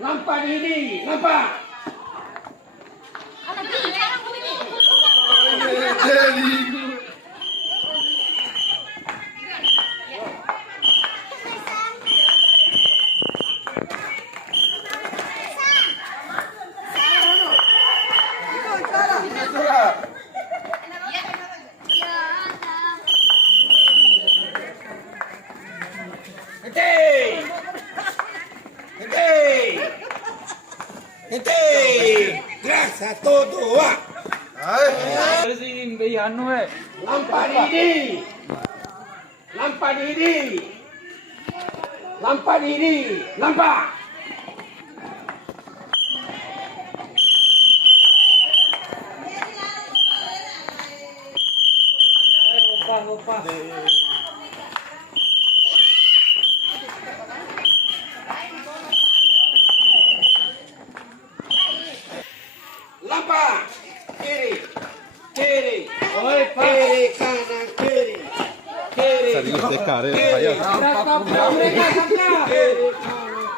Lampa ini, lampa. Gerak 1, 2. Lampa ini. Lampa ini. Lampa ini. Lampa. Lampa kiri, kiri, kiri kanan kiri, kiri. Serius dekare, kiri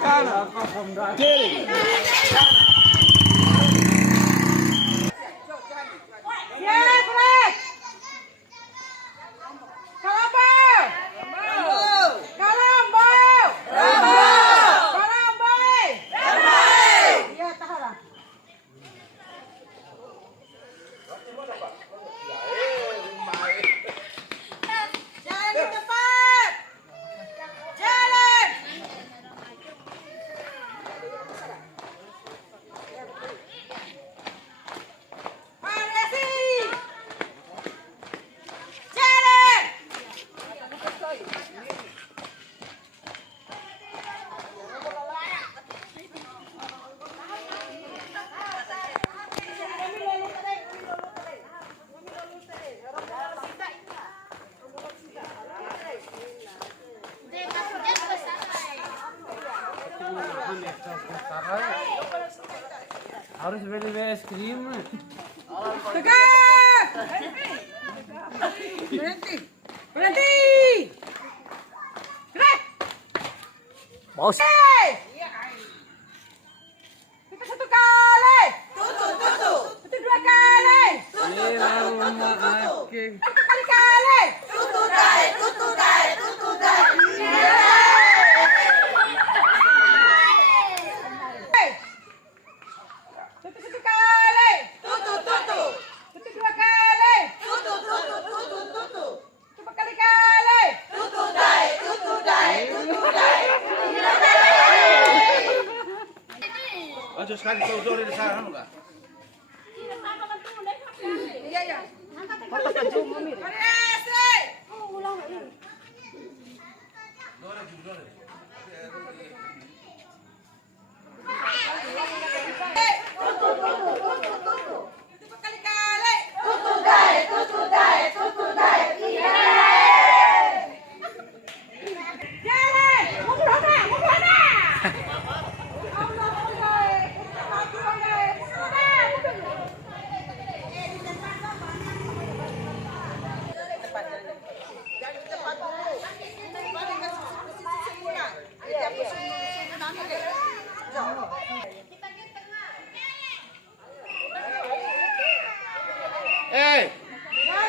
kanan, kiri. Harus beli es krim. Tegak! Berhenti! Berhenti! Gerak! Bos. Kita 1 kali! Tutup! Itu 2 kali! Tutup! 1 kali! Tutup dai! Lanjut sekali kau dulu di sana enggak? Iya.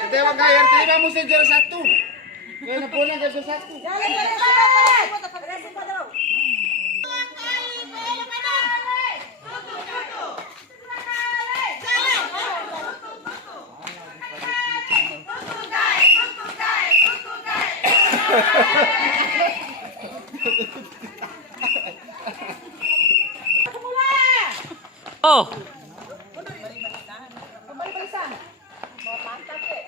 Kita bang kaya RT mesti juara 1. Kayaknya pulang ke 1. Oh. Kembali barisan. Mantap deh.